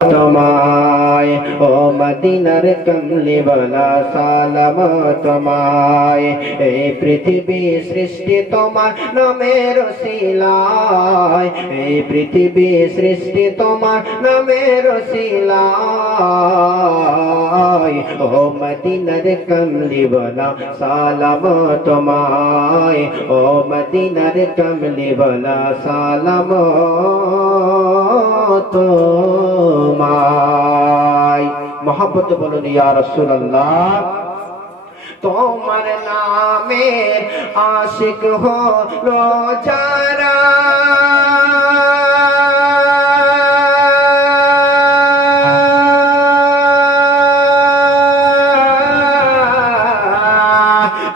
তোমায়, ও মদিনার কমলিওয়ালা সালাম তোমায়। এই পৃথিবী সৃষ্টি তোমার নামের শিলায় এই পৃথিবী সৃষ্টি তোমার নামের শিলায় ও মদিনার কমলিওয়ালা সালাম তোমায়। ও মদিনার কমলিওয়ালা সালাম তোমায় মোহাম্মত বলুন, ইয়া তোমার নামের আশিক হলো যারা।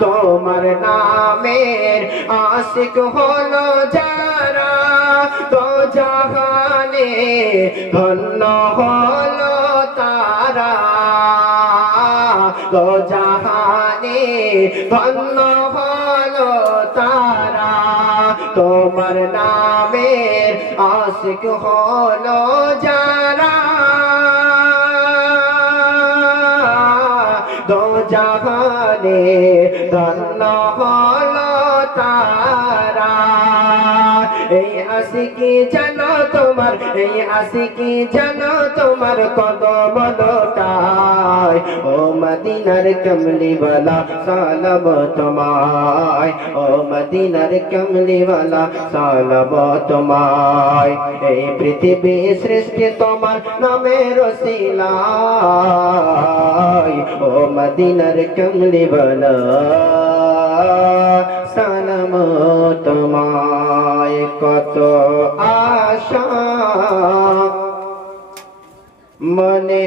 তোমার নামের আশিক হলো যারা। তো জাহানে ধন্য হলো তারা তো জাহানে ধন্য হলো তারা। তোমার নামের আশিক হলো যারা। দো জাহানে ধন্য হলো তারা। এই আশিকি জানো এই আশিকি জানো তোমার কদম লোটায় ও মদিনার কমলিওয়ালা, সালাম তোমায়। ও মদিনার কমলিওয়ালা, সালাম তোমায়। এই পৃথিবী সৃষ্টি তোমার নামের রসিলায় ও মদিনার কমলিওয়ালা, সালাম তোমায়। কত আশা। মনে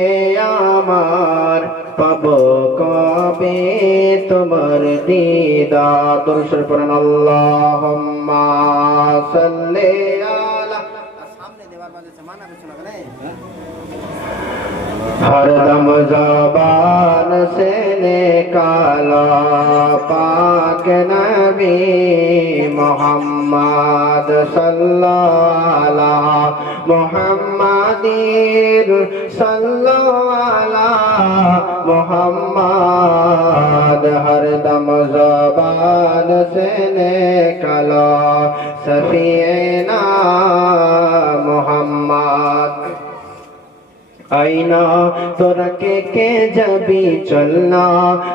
আমার পাব কবে তোমার দিদা দর্শন পড়েন আল্লাহুম্মা সাল্লি আলা हरदम जबान से निकाला पाक नबी मोहम्मद सल्लल्लाहु मोहम्मदीर सल्लल्लाहु मोहम्मद हरदम जबान से निकाला सफीना मोहम्मद আইনা, তোরা কে কে যাবি চলনা,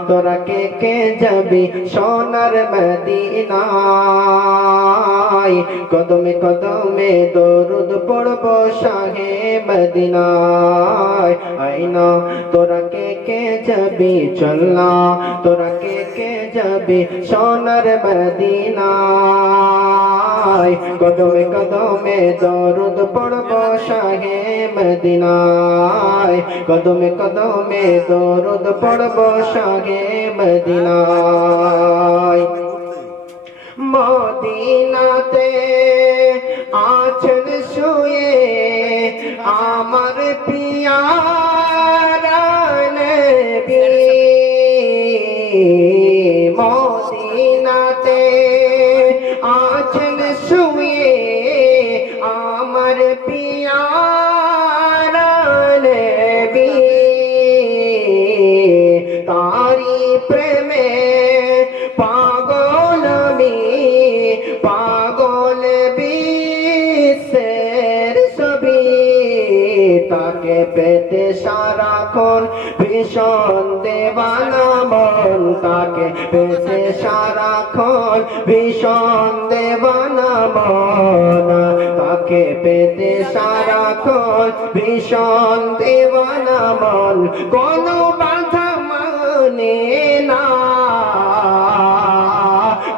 তোরা কে কে যাবি সোনার মদিনায়? কদমে কদমে দরুদ পড়ব শাহে মদিনায়। আইনা, তোরা কে কে যাবি চলনা, তোরা কে কে যাবি সোনার মদিনায়? কদমে কদমে দরুদ পড়ব শাহে মদিনায়। কদমে কদমে দরুদ পড়ব সাগে মদিনায়। মদিনাতে আছেন শুয়ে আমার পিয়ারা তাকে পেতে সারাক্ষণ ভীষণ দেবানা মন তাকে পেতে সারাক্ষণ ভীষণ দেবানা মন তাকে পেতে সারাক্ষণ ভীষণ দেবানা মন কোনো বাধা মানে না।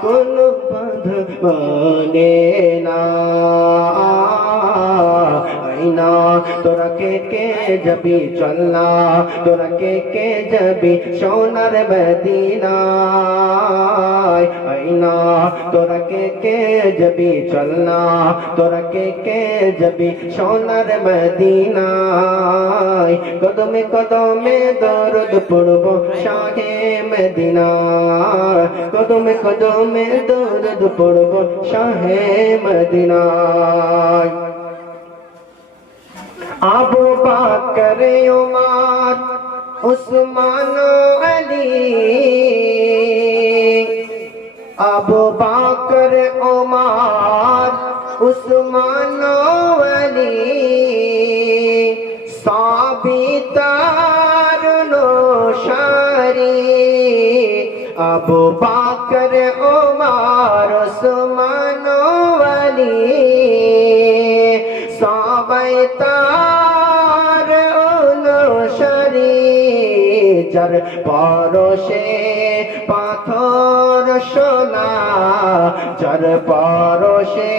কোনো বাধা মানে না। আইনা তোরা কে কে যাবি চলনা, তোরা কে কে যাবি সোনার মদিনায় আইনা তোরা কে কে যাবি চলনা, তোরা কে কে যাবি সোনার মদিনায় কদমে কদমে দরদ পড়ব শাহে মদিনায়। কদমে কদমে দরদ পড়ব শাহে মদিনায়। আবু বকর উমর উসমান আলী আবু বকর উমর উসমান আলী সাবিতার নোশারি আবু বকর যার পরশে পাথর সোনা, যার পরশে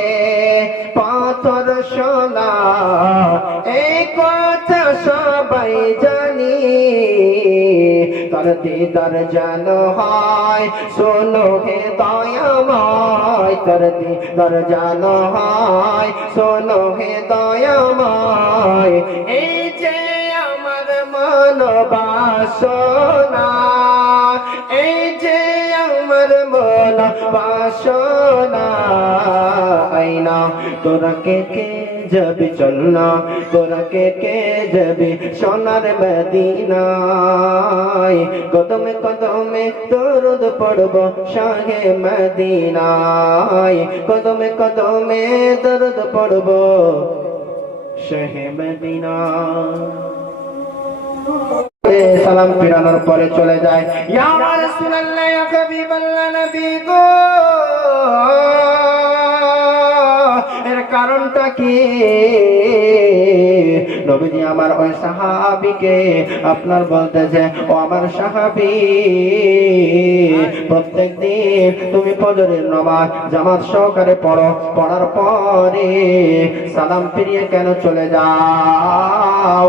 পাথর সোনা। এই কথা সবাই জানি, তার দিদার যেন হয়, শোনো হে দয়াময়, তার দিদার যেন হয়, শোনো হে দয়াময়। এই বাসনা। এই যে আমার মন বাসনা। আইনা তোরা কে কে যাবি চল না? তোরা কে কে যাবি সোনার মদিনায়? কদমে কদমে দরুদ পড়ব শাহে মদিনায়। কদমে কদমে দরুদ পড়ব শাহে মদিনা সালাম ফিরানোর পরে চলে যায়। এর কারণটা কি? নবীজি আমার ওই সাহাবিকে আপনার বলতেছে, ও আমার সাহাবি প্রত্যেক দিন তুমি ফজরের নামাজ, জামাত সহকারে পড়ো। পড়ার পরে সালাম ফিরিয়ে কেন চলে যাও?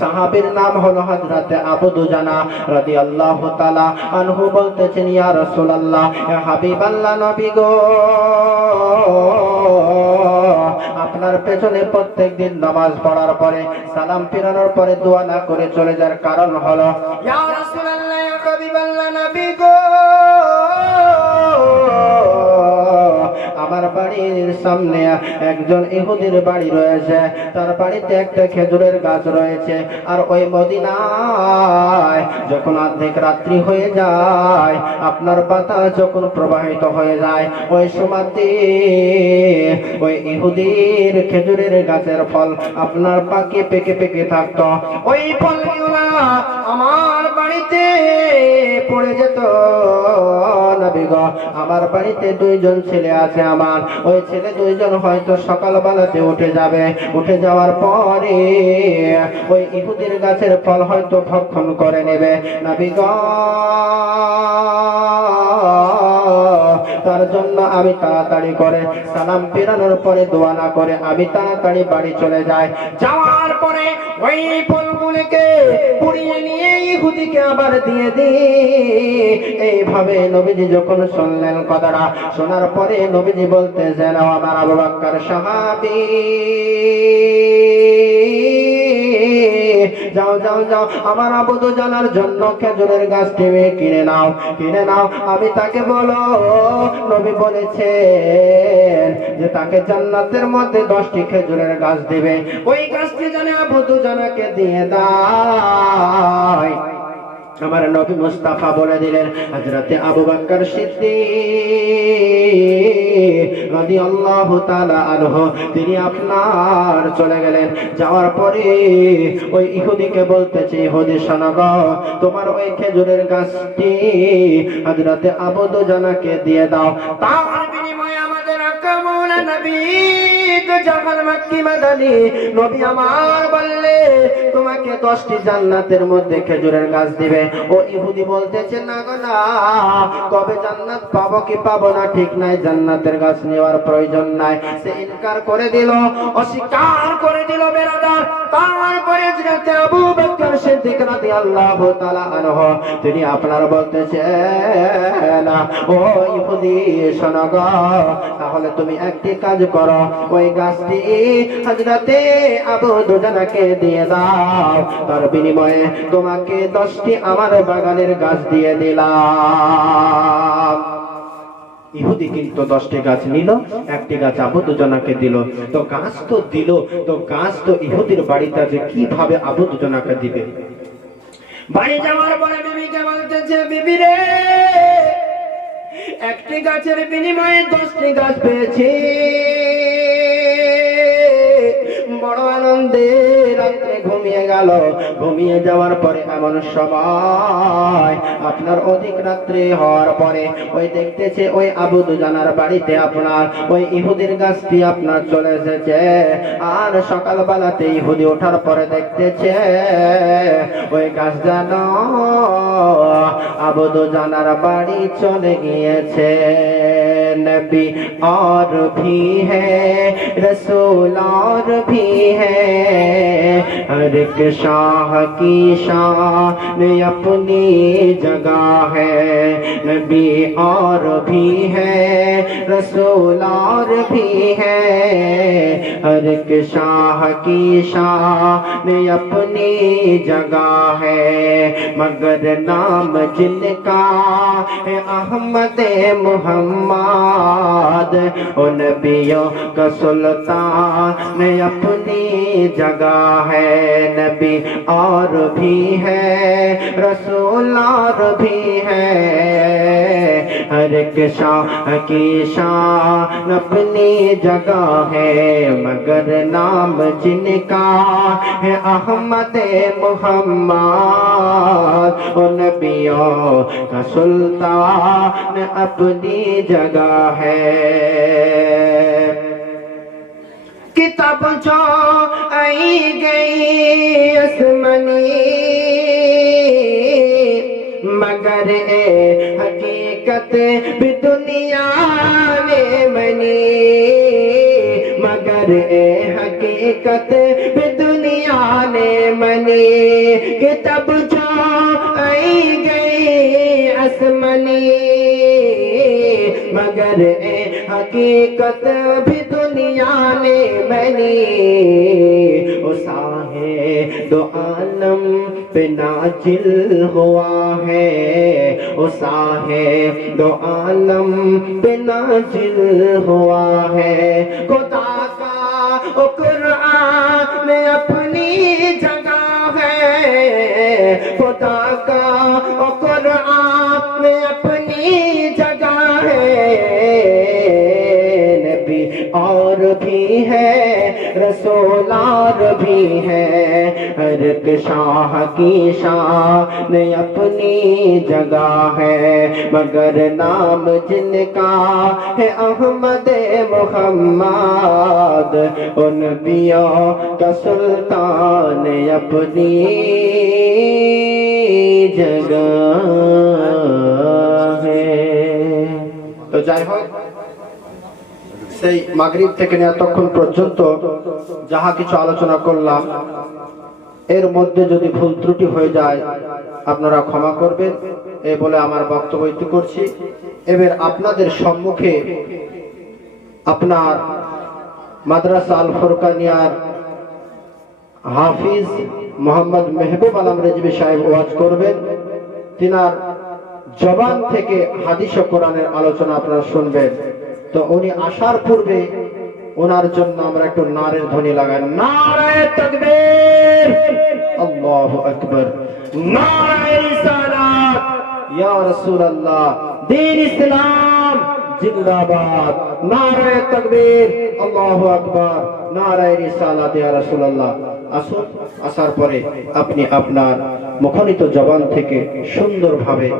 সাহাবীর নাম হলো হযরতে আবু দুজানা রাদিয়াল্লাহু তাআলা আনহু বলতেছেন, ইয়া রাসূলুল্লাহ ইয়া হাবিবাল্লাহ নবী গো, আপনার পেছনে প্রত্যেকদিন নামাজ পড়ার পরে, সালাম ফিরানোর পরে দোয়া না করে চলে যাওয়ার কারণ হলো, ইয়া রাসূলুল্লাহ ইয়া হাবিবাল্লাহ নবী গো বাড়ির সামনে একজন ইহুদির বাড়ি রয়েছে। তার বাড়িতে একটা খেজুরের গাছ রয়েছে। আর ওই মদিনায় যখন অর্ধেক রাত্রি হয়ে যায়, আপনার পাতা যখন প্রবাহিত হয়ে যায়, ওই সময়তে ওই ইহুদির খেজুরের গাছের ফল আপনার পাকে পেকে পেকে থাকতো। ওই ফলগুলা আমার বাড়িতে পড়ে যেত। আমার বাড়িতে দুইজন ছেলে আছে আমার। ওই ছেলে দুইজন হয়তো সকালবেলাতে উঠে যাবে, উঠে যাওয়ার পরে ওই ইহুদের গাছের ফল হয়তো ভক্ষণ করে নেবে। নাবিগ তার জন্য আমি তাড়াতাড়ি করে সালাম ফেরানোর পরে দোয়া না করে আমি তাড়াতাড়ি বাড়ি চলে যাই। যাওয়ার পরে ওই ফলগুলিকে পুড়িয়ে নিয়ে ইহুদিকে আবার দিয়ে দি এইভাবে নবীজি যখন শুনলেন কথাটা, শোনার পরে নবীজি বলতে যেন আমার আবু বাক্কার সাহাবী। যাও যাও যাও, আমার আবুদ জানার জন্য খেজুরের গাছ টেনে কিনে নাও কিনে নাও। আমি তাকে বলো, নবী বলেছেন যে তাকে জান্নাতের মধ্যে দশটি খেজুরের গাছ দেবে। ওই গাছটি জানে আবুদ জানাকে দিয়ে দায়। আমার নবী মুস্তাফা বলে দিলেন, হযরতে আবু আনহু, তিনি আপনার চলে গেলেন। যাওয়ার পরে ওই ইহুদিকে বলতেছে, ইহুদি শোনো গো, তোমার ওই খেজুরের গাছটি হযরতে আবু দুজানাকে দিয়ে দাও। তার বিনিময়ে আমাদের আক্রমণ নবী খেজুরের গাছ দিবে। ও ইহুদি বলতেছে, না গো, না। কবে জান্নাত পাবো কি পাবো না, ঠিক নাই। জান্নাতের গাছ নেওয়ার প্রয়োজন নাই। সে ইনকার করে দিল, অস্বীকার করে দিল বেরাদার। তারপরে আবু বকর সিদ্দিক রাদিয়াল্লাহু তাআলা আনহু, তিনি আপনার বলতেছেন, ও ইহুদি তাহলে তুমি একটি কাজ করো, ওই গাছটি হযরতে আবু দুজানাকে দিয়ে দাও। তার বিনিময়ে তোমাকে দশটি আমার বাগানের গাছ দিয়ে দিলাম। ইহুদি কিন্তু দশটি গাছ নিল, একটি গাছ আবু দুজনাকে দিল। তো গাছ তো দিল, তো গাছ তো ইহুদির বাড়িতে আছে কীভাবে আবু দুজনাকে দিবে? বাড়ি যাওয়ার পরে বিবিকে বলতেছে, বিবি রে, একটি গাছের বিনিময়ে দশটি গাছ পেয়েছি। বড় আনন্দে ঘুমিয়ে গেল। ঘুমিয়ে যাওয়ার পরে এমন সময় আপনার অধিক রাত্রে হওয়ার পরে ওই দেখতেছে ওই আবু দুজানার বাড়িতে আপনার, ওই ইহুদির গাছটি আপনার চলে এসেছে। আর সকালবেলাতে ইহুদি ওঠার পরে দেখতেছে ওই গাছ যেন আবু দুজানার বাড়ি চলে গিয়েছে। نبی اور بھی ہے، رسول اور بھی ہے۔ ہر ایک شاہ کی شان اپنی جگہ ہے۔ نبی اور بھی ہے، رسول اور بھی ہے۔ ہر ایک شاہ کی شان اپنی جگہ ہے۔ مگر نام جن کا احمد محمد بعد ان نبیوں کا سلطان اپنی جگہ ہے نبی اور بھی ہے، رسول اور بھی ہے۔ ہر ایک شاہ کی شان اپنی جگہ ہے، مگر نام جن کا ہے احمد محمد۔ نبیوں کا سلطان اپنی جگہ ہے۔ کتاب جو آئی گئی اسمنی مگر اے حقیقت بھی دنیا میں منی۔ مگر اے حقیقت بھی دنیا نے منی۔ کہ تب جو آئی گئی اسمنی مگر اے حقیقت بھی دنیا نے منی۔ غافل ہوا ہے۔ اسا ہے دو عالم پہ نازل ہوا ہے۔ خدا کا قرآن نے اپنا شرک شاہ کی شان اپنی جگہ ہے، مگر نام جن کا ہے احمد محمد، ان بیوں کا سلطان اپنی جگہ ہے۔ تو جائے ہو مغرب মাগরিব থেকে নিয়ে এতক্ষণ جہاں যাহা কিছু আলোচনা করলাম এর মধ্যে যদি ভুল ত্রুটি হয়ে যায়, আপনারা ক্ষমা করবেন। এ বলে আমার বক্তব্য করছি। এবার আপনাদের সম্মুখে আপনার মাদ্রাসা আল ফুরকানিয়ার হাফিজ মোহাম্মদ মেহবুব আলম রেজবি সাহেব ওয়াজ করবেন। তিনার জবান থেকে হাদিস ও কোরআনের আলোচনা আপনারা শুনবেন। তো উনি আসার পূর্বে ওনার জন্য আমরা একটু নারের ধ্বনি লাগাই। নারায় তাকবীর। আল্লাহু আকবার। নারায় রিসালাত। ইয়া রাসূলুল্লাহ দ্বীন ইসলাম। জিন্দাবাদ। নারায় তাকবীর। আল্লাহু আকবার। নারায় রিসালাত, ইয়া রাসূলুল্লাহ। আসুন, আসার পরে আপনি আপনার মুখনিত জবান থেকে সুন্দরভাবে